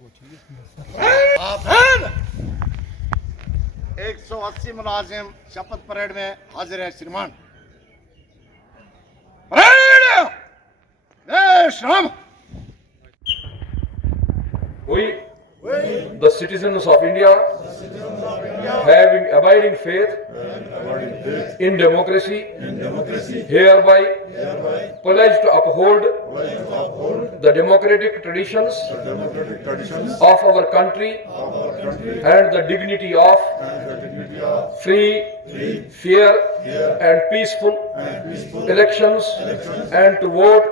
आभार 180 मुलाजिम शपथ परेड में हाजिर है श्रीमान। परेड जय Shri Ram. We, the citizens of India, having abiding faith in democracy, hereby pledge to uphold the democratic traditions of our country and the dignity of free, fair and peaceful elections, and to vote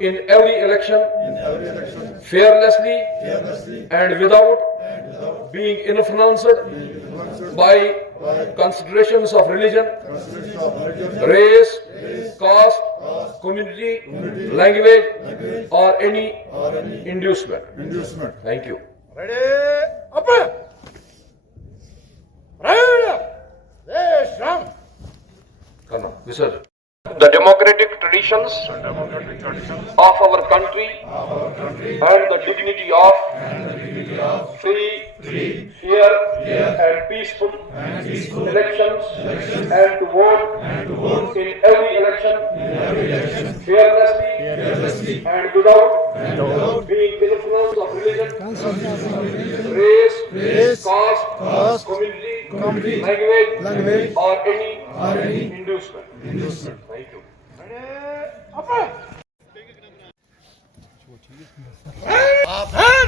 in every election fearlessly and without being influenced by considerations of religion, race, caste, community, language or any inducement. Thank you. Ready up. Pरेड जय Shri Ram. Come on, Visar. The democratic traditions of our country and the dignity of free, fair and peaceful elections, and to vote in every election fearlessly and without being influenced of religion, race, caste, community, language or any inducement. Thank you. आभार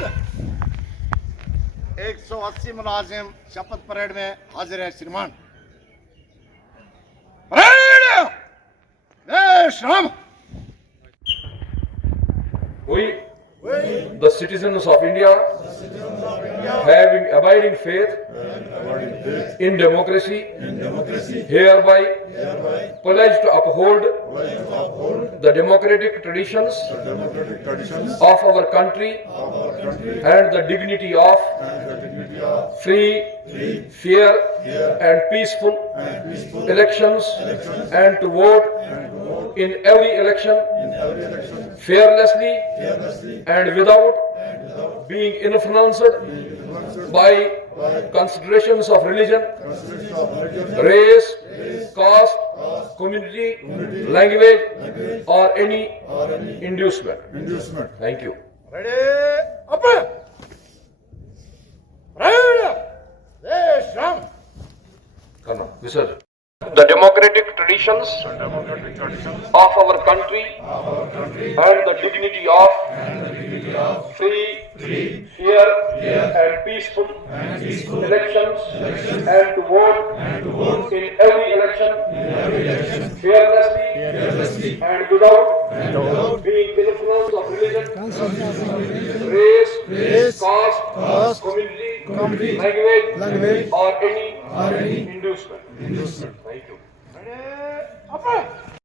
180 मुलाजिम शपथ parade में हाजिर है श्रीमान। Parade जय Shri Ram. We, the citizens of India, having abiding faith in democracy, hereby pledge to uphold the democratic traditions of our country and the dignity of free, fair and peaceful elections, and to vote in every election fearlessly and without being influenced by considerations of religion, race, caste, community, language or any inducement. Thank you. Ready up. Pरेड जय Shri Ram. Come on, Visar. The democratic traditions of our country and the dignity of free, fair and peaceful elections, and to vote in every election fearlessly and without being influenced of religion, race, caste, community, language or any inducement. Thank you. Ready up.